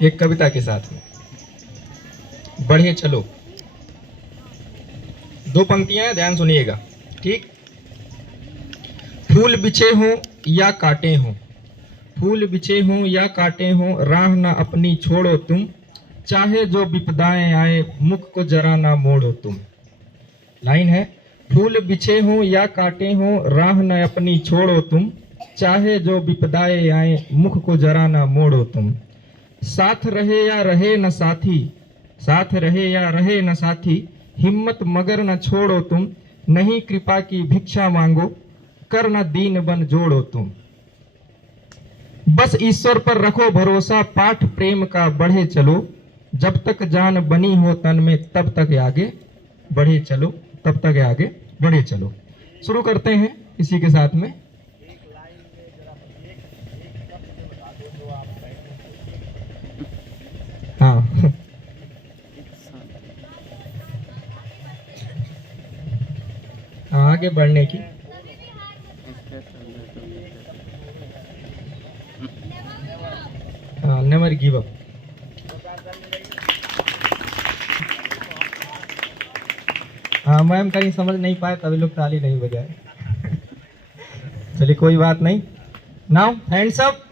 एक कविता के साथ में। बढ़े चलो, दो पंक्तियां हैं, ध्यान सुनिएगा। ठीक। फूल बिछे हों या काटे हों, फूल बिछे हों या काटे हों, राह ना अपनी छोड़ो तुम, चाहे जो विपदाएं आए मुख को जरा ना मोड़ो तुम। लाइन है, फूल बिछे हों या काटे हों, राह न अपनी छोड़ो तुम, चाहे जो विपदाएं आए मुख को जरा ना मोड़ो तुम। साथ रहे या रहे न साथी, साथ रहे या रहे न साथी, हिम्मत मगर न छोड़ो तुम, नहीं कृपा की भिक्षा मांगो, कर न दीन बन जोड़ो तुम। बस ईश्वर पर रखो भरोसा, पाठ प्रेम का बढ़े चलो, जब तक जान बनी हो तन में तब तक आगे बढ़े चलो, तब तक आगे बढ़े चलो। शुरू करते हैं इसी के साथ में। हाँ आगे बढ़ने की। Never give up. हाँ मैम कहीं समझ नहीं पाए तभी लोग ताली नहीं बजाए। चलिए कोई बात नहीं। Now hands up,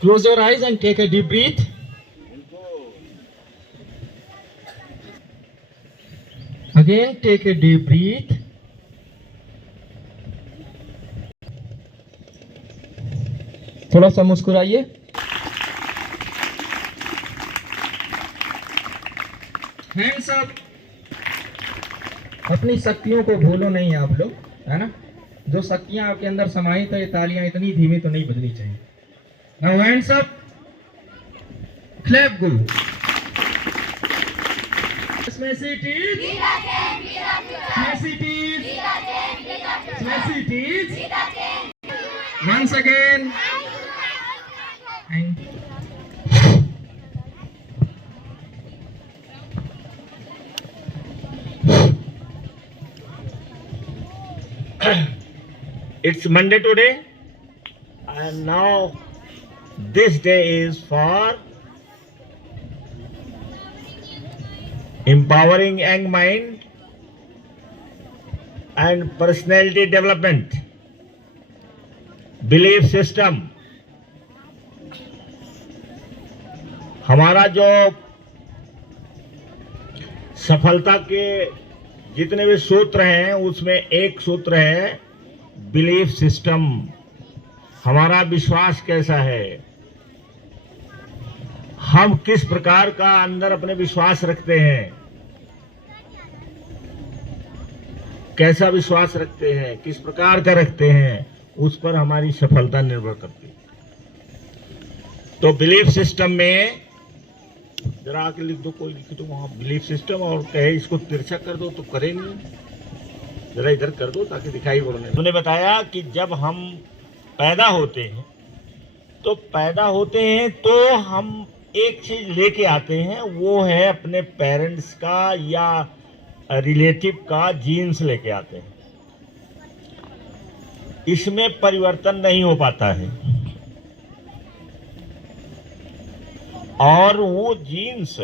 close your eyes and take a deep breath. Again take a deep breath. थोड़ा सा मुस्कुराइए। Hands up. अपनी शक्तियों को भूलो नहीं आप लोग, है ना। जो शक्तियां आपके अंदर समाहित है, तालियां इतनी धीमी तो नहीं बजनी चाहिए। Now hands up, clap go. Smash it is, smash it is, smash it is. Once again. And it's Monday today, and now this day is for empowering young mind and personality development, belief system. हमारा जो सफलता के जितने भी सूत्र हैं उसमें एक सूत्र है बिलीफ सिस्टम। हमारा विश्वास कैसा है, हम किस प्रकार का अंदर अपने विश्वास रखते हैं, कैसा विश्वास रखते हैं, किस प्रकार का रखते हैं, उस पर हमारी सफलता निर्भर करती है। तो बिलीफ सिस्टम में जरा आके लिख दो, कोई लिख दो वहां बिलीफ सिस्टम, और कहे इसको तिरछा कर दो तो करे नहीं, जरा इधर कर दो ताकि दिखाई पड़ने। उन्होंने बताया कि जब हम पैदा होते हैं तो हम एक चीज लेके आते हैं, वो है अपने पेरेंट्स का या रिलेटिव का जीन्स लेके आते हैं। इसमें परिवर्तन नहीं हो पाता है, और वो जीन्स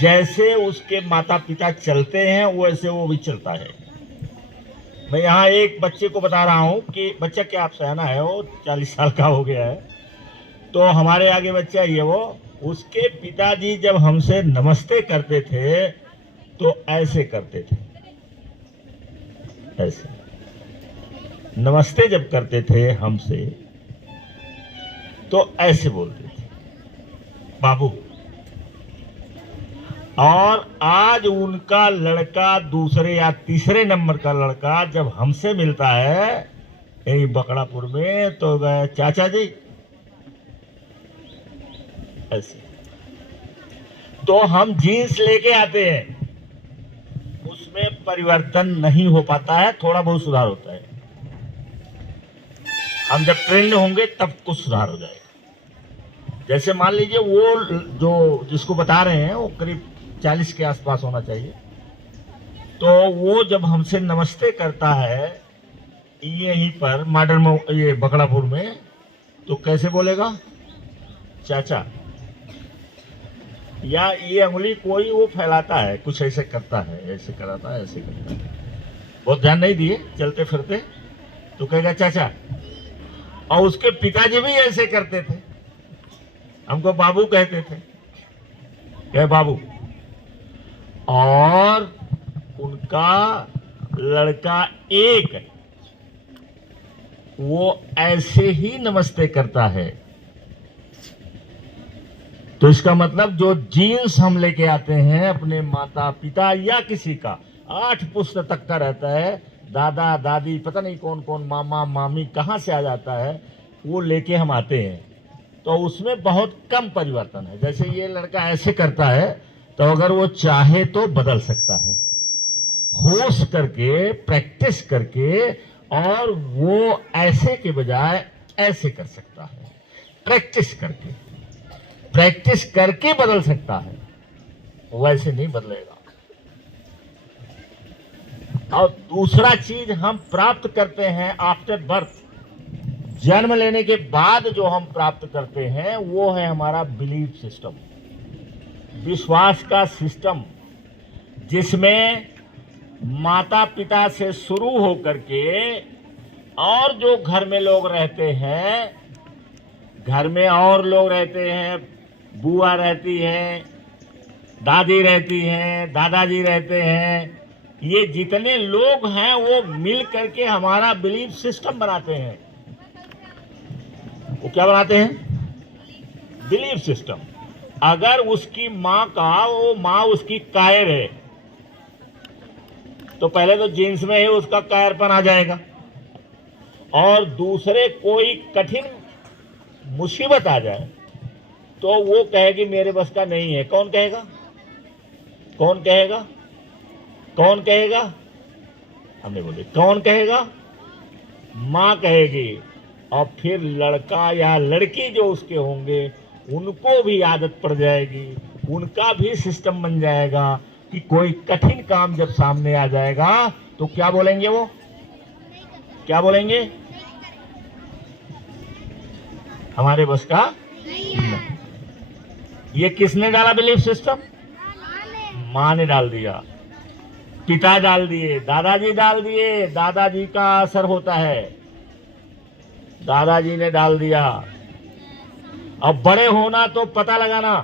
जैसे उसके माता पिता चलते हैं वैसे वो भी चलता है। मैं यहाँ एक बच्चे को बता रहा हूँ कि बच्चा क्या आप सयाना है, वो 40 साल का हो गया है, तो हमारे आगे बच्चा ही है वो। उसके पिताजी जब हमसे नमस्ते करते थे तो ऐसे करते थे, ऐसे नमस्ते जब करते थे हमसे तो ऐसे बोलते थे, बाबू। और आज उनका लड़का दूसरे या तीसरे नंबर का लड़का जब हमसे मिलता है यही बकड़ापुर में तो गए चाचा जी, ऐसे। तो हम जीन्स लेके आते हैं, उसमें परिवर्तन नहीं हो पाता है, थोड़ा बहुत सुधार होता है। हम जब ट्रेंड होंगे तब कुछ सुधार हो जाएगा। जैसे मान लीजिए वो जो जिसको बता रहे हैं वो करीब 40 के आसपास होना चाहिए, तो वो जब हमसे नमस्ते करता है यहीं पर मॉडर्न में, ये बकड़ापुर में, तो कैसे बोलेगा? चाचा। या ये अंगुली कोई वो फैलाता है, कुछ ऐसे करता है, ऐसे कराता है, ऐसे करता है, बहुत ध्यान नहीं दिए चलते फिरते, तो कहेगा चाचा। और उसके पिताजी भी ऐसे करते थे, हमको बाबू कहते थे, कहे बाबू। और उनका लड़का एक, वो ऐसे ही नमस्ते करता है। तो इसका मतलब जो जीन्स हम लेके आते हैं अपने माता पिता या किसी का, 8 पुश्त तक का रहता है, दादा दादी पता नहीं कौन कौन, मामा मामी कहाँ से आ जाता है, वो लेके हम आते हैं। तो उसमें बहुत कम परिवर्तन है। जैसे ये लड़का ऐसे करता है, तो अगर वो चाहे तो बदल सकता है, होश करके, प्रैक्टिस करके, और वो ऐसे के बजाय ऐसे कर सकता है। प्रैक्टिस करके बदल सकता है, वैसे नहीं बदलेगा। और दूसरा चीज हम प्राप्त करते हैं आफ्टर बर्थ, जन्म लेने के बाद जो हम प्राप्त करते हैं वो है हमारा बिलीफ सिस्टम, विश्वास का सिस्टम, जिसमें माता पिता से शुरू होकर के और जो घर में लोग रहते हैं, घर में और लोग रहते हैं, बुआ रहती है, दादी रहती हैं, दादाजी रहते हैं, ये जितने लोग हैं वो मिल करके हमारा बिलीफ सिस्टम बनाते हैं। वो क्या बनाते हैं? Belief system. अगर उसकी माँ का, वो माँ उसकी कायर है, तो पहले तो जीन्स में ही उसका कायरपन आ जाएगा, और दूसरे कोई कठिन मुसीबत आ जाए तो वो कहेगी मेरे बस का नहीं है। कौन कहेगा? कौन कहेगा? कौन कहेगा? हमने बोले कौन कहेगा? माँ कहेगी। और फिर लड़का या लड़की जो उसके होंगे उनको भी आदत पड़ जाएगी, उनका भी सिस्टम बन जाएगा कि कोई कठिन काम जब सामने आ जाएगा तो क्या बोलेंगे? वो क्या बोलेंगे? हमारे बस का नहीं। ये किसने डाला बिलीफ सिस्टम? माँ ने डाल दिया, पिता डाल दिए, दादाजी डाल दिए, दादाजी का असर होता है, दादाजी ने डाल दिया। अब बड़े होना तो पता लगाना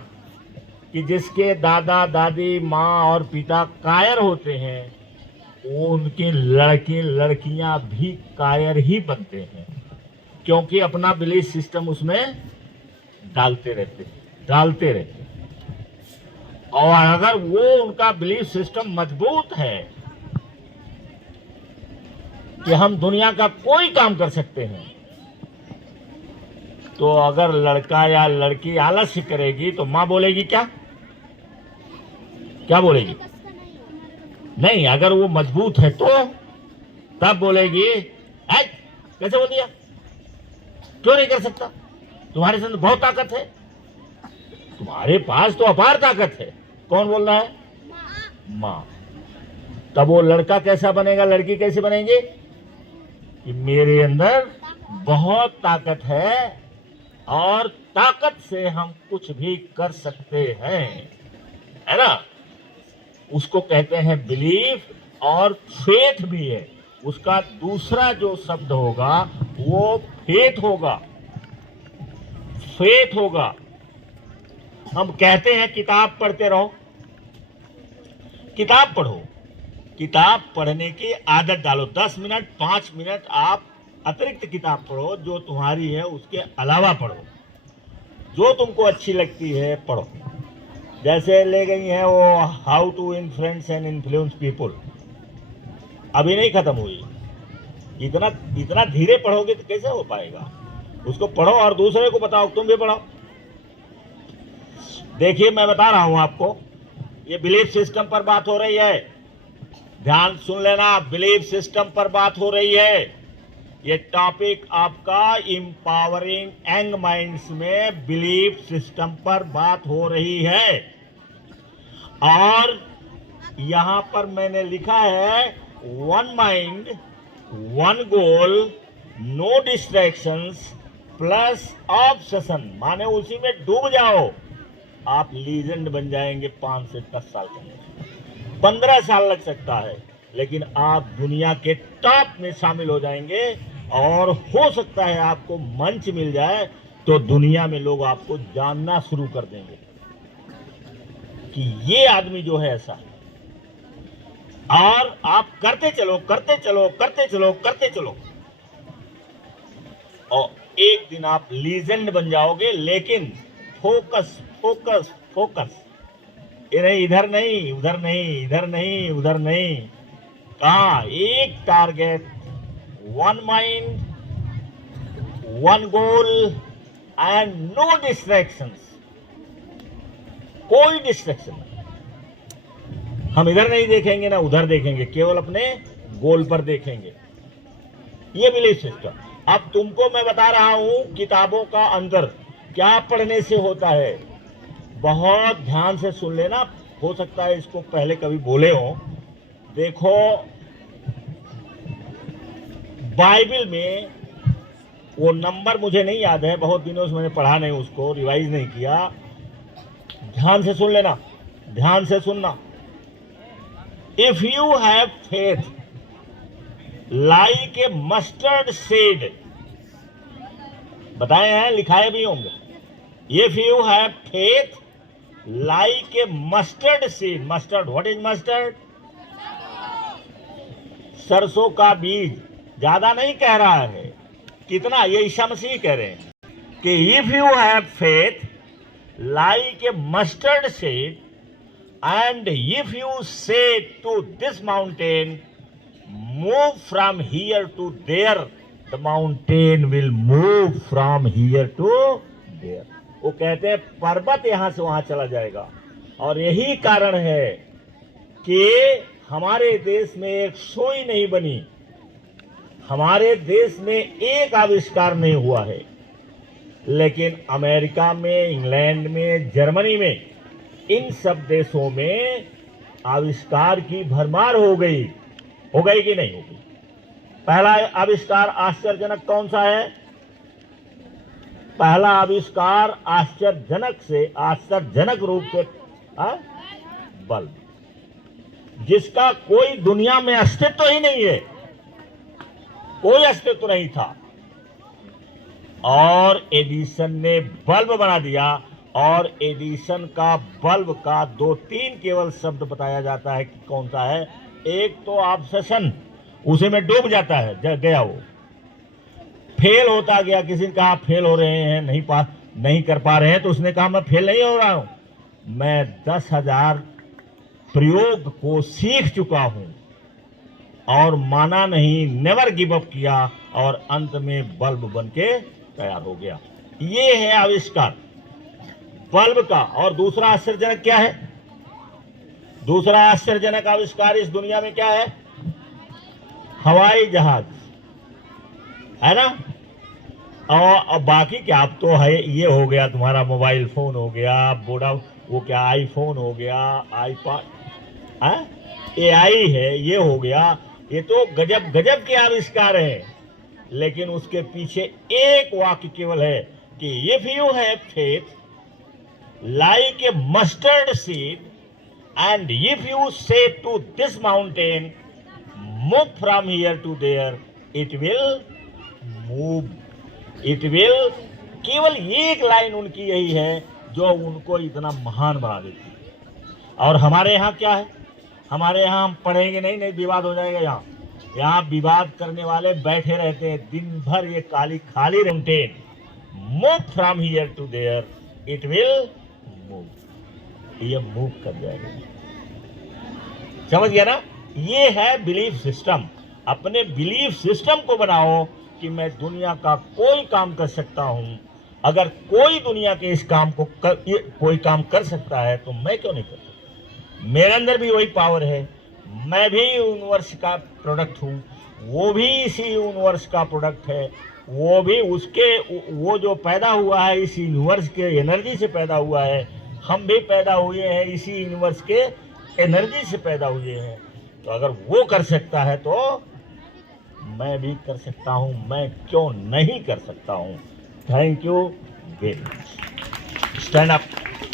कि जिसके दादा दादी माँ और पिता कायर होते हैं, वो उनके लड़के लड़कियां भी कायर ही बनते हैं, क्योंकि अपना बिलीफ सिस्टम उसमें डालते रहते हैं। और अगर वो उनका बिलीफ सिस्टम मजबूत है कि हम दुनिया का कोई काम कर सकते हैं, तो अगर लड़का या लड़की आलस्य करेगी तो माँ बोलेगी क्या? क्या बोलेगी? नहीं, अगर वो मजबूत है तो तब बोलेगी कैसे बोल दिया, क्यों नहीं कर सकता, तुम्हारे अंदर बहुत ताकत है, तुम्हारे पास तो अपार ताकत है। कौन बोल रहा है? माँ। तब वो लड़का कैसा बनेगा, लड़की कैसे बनेगी? कि मेरे अंदर बहुत ताकत है और ताकत से हम कुछ भी कर सकते हैं, है ना? उसको कहते हैं बिलीफ, और फेथ भी है। उसका दूसरा जो शब्द होगा वो फेथ होगा। फेथ होगा। हम कहते हैं किताब पढ़ते रहो, किताब पढ़ो, किताब पढ़ने की आदत डालो। 10 मिनट 5 मिनट आप अतिरिक्त किताब पढ़ो, जो तुम्हारी है उसके अलावा पढ़ो, जो तुमको अच्छी लगती है पढ़ो। जैसे ले गई है वो how to influence and influence people, अभी नहीं खत्म हुई। इतना धीरे पढ़ोगे तो कैसे हो पाएगा? उसको पढ़ो और दूसरे को बताओ, तुम भी पढ़ो। देखिए, मैं बता रहा हूं आपको, ये बिलीफ सिस्टम पर बात हो रही है, ध्यान सुन लेना, बिलीफ सिस्टम पर बात हो रही है। ये टॉपिक आपका इंपावरिंग यंग माइंड्स में बिलीफ सिस्टम पर बात हो रही है। और यहां पर मैंने लिखा है one mind one goal, no distractions plus obsession, माने उसी में डूब जाओ, आप लीजेंड बन जाएंगे 5 से 10 साल के अंदर। 15 साल लग सकता है, लेकिन आप दुनिया के टॉप में शामिल हो जाएंगे। और हो सकता है आपको मंच मिल जाए तो दुनिया में लोग आपको जानना शुरू कर देंगे कि ये आदमी जो है ऐसा है। और आप करते चलो करते चलो करते चलो करते चलो, और एक दिन आप लीजेंड बन जाओगे। लेकिन फोकस फोकस फोकस, ये नहीं, इधर नहीं, उधर नहीं, इधर नहीं, उधर नहीं, कहा एक target, one mind, one goal and no distractions, कोई डिस्ट्रैक्शन नहीं। हम इधर नहीं देखेंगे ना उधर देखेंगे, केवल अपने गोल पर देखेंगे। ये बिलीफ सिस्टम। अब तुमको मैं बता रहा हूं किताबों का अंतर क्या पढ़ने से होता है, बहुत ध्यान से सुन लेना। हो सकता है इसको पहले कभी बोले हो। देखो, बाइबल में वो नंबर मुझे नहीं याद है, बहुत दिनों से मैंने पढ़ा नहीं, उसको रिवाइज नहीं किया। ध्यान से सुन लेना, ध्यान से सुनना। If you have faith like a mustard seed, बताए हैं, लिखाए भी होंगे। If you have faith like a mustard seed, mustard, what is mustard? सरसों का बीज। ज्यादा नहीं कह रहा है, कितना, ये ईसा मसीह कह रहे हैं कि if you have faith like a mustard seed and if you say to this mountain move from here to there, the mountain will move from here to there. वो कहते हैं पर्वत यहां से वहां चला जाएगा। और यही कारण है कि हमारे देश में एक सुई नहीं बनी, हमारे देश में एक आविष्कार नहीं हुआ है, लेकिन अमेरिका में, इंग्लैंड में, जर्मनी में, इन सब देशों में आविष्कार की भरमार हो गई कि नहीं होगी? पहला आविष्कार आश्चर्यजनक कौन सा है? पहला आविष्कार आश्चर्यजनक रूप से बल्ब, जिसका कोई दुनिया में अस्तित्व ही नहीं है, कोई अस्तित्व नहीं था। और एडिसन ने बल्ब बना दिया। और एडिसन का बल्ब का 2-3 केवल शब्द बताया जाता है कि कौन सा है। एक तो ऑब्सेशन, उसे में डूब जाता है, गया वो, फेल होता गया। किसी ने कहा फेल हो रहे हैं, नहीं कर पा रहे हैं, तो उसने कहा मैं फेल नहीं हो रहा हूं, मैं 10,000 प्रयोग को सीख चुका हूं और माना नहीं, नेवर गिव अप किया, और अंत में बल्ब बन के तैयार हो गया। ये है आविष्कार बल्ब का। और दूसरा आश्चर्यजनक क्या है? दूसरा आश्चर्यजनक आविष्कार इस दुनिया में क्या है? हवाई जहाज, है ना। और बाकी क्या, अब तो है, ये हो गया तुम्हारा मोबाइल फोन हो गया, बोड़ा वो क्या आईफोन हो गया, आईपॉड, एआई है, ये हो गया। ये तो गजब गजब के आविष्कार है। लेकिन उसके पीछे एक वाक्य केवल है कि if you have faith like a mustard seed and if you say to this mountain move from here to there, it will move, it will. केवल एक लाइन उनकी यही है जो उनको इतना महान बना देती है। और हमारे यहाँ क्या है? हमारे यहाँ हम पढ़ेंगे नहीं, विवाद हो जाएगा। यहाँ विवाद करने वाले बैठे रहते हैं दिन भर, ये खाली mountain, move from here to there, it will move, ये मूव कर जाएगा। समझ गया ना? ये है बिलीफ सिस्टम। अपने बिलीफ सिस्टम को बनाओ कि मैं दुनिया का कोई काम कर सकता हूं। अगर कोई दुनिया के इस काम को कोई काम कर सकता है तो मैं क्यों नहीं कर सकता? मेरे अंदर भी वही पावर है, मैं भी यूनिवर्स का प्रोडक्ट हूँ, वो भी इसी यूनिवर्स का प्रोडक्ट है, वो भी वो जो पैदा हुआ है इस यूनिवर्स के एनर्जी से पैदा हुआ है, हम भी पैदा हुए हैं इसी यूनिवर्स के एनर्जी से पैदा हुए हैं। तो अगर वो कर सकता है तो मैं भी कर सकता हूँ, मैं क्यों नहीं कर सकता हूँ। Thank you very much. Stand up.